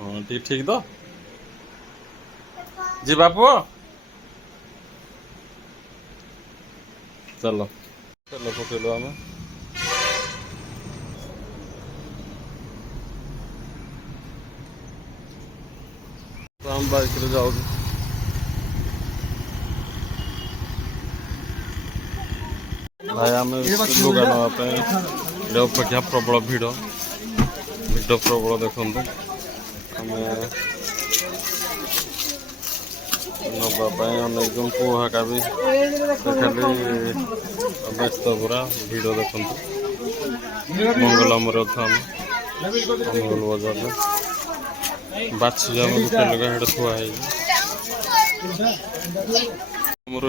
हाँ ठीक ठीक तो जी बापू चलो चलो पकेलो आम तो हम बाइक रे जाऊ भाई आम लुगा नापे अपेक्षा प्रबल भिड़ भिड़ प्रबल देखु आम नापी अनेक पुहाका भी खाली व्यस्त पूरा भिड़ देखु मंगलम अनुगुल बजार बाछी आम गोटे लगा हेड थुआ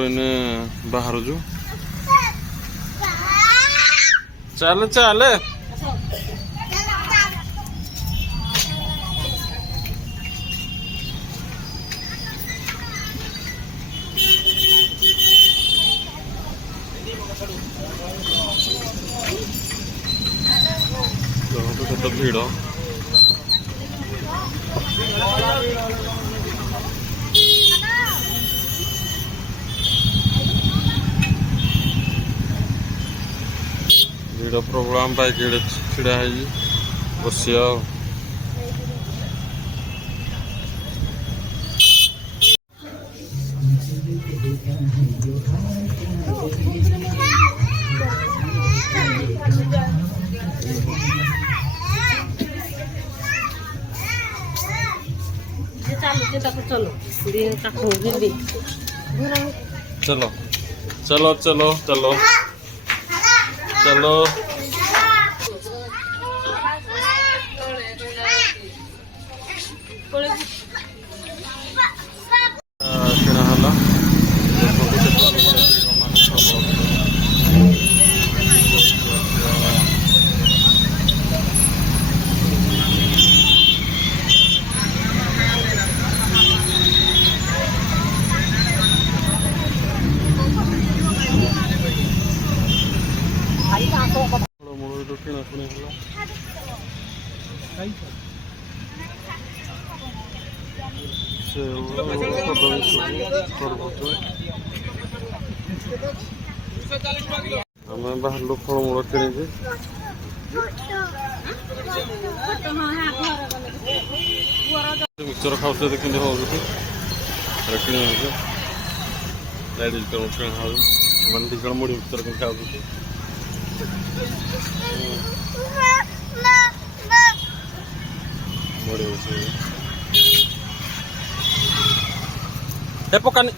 इने बाहर जो चल चल तो भीड़ भीड़ प्रबल आम बाइक छिड़ा है बस चलो चलो चलो चलो चलो किना हला किनाकुणी आम बाहर फलमूल किणी मिक्सचर खाऊ कि किना मुड़ी मिक्सचर खाऊ पकानी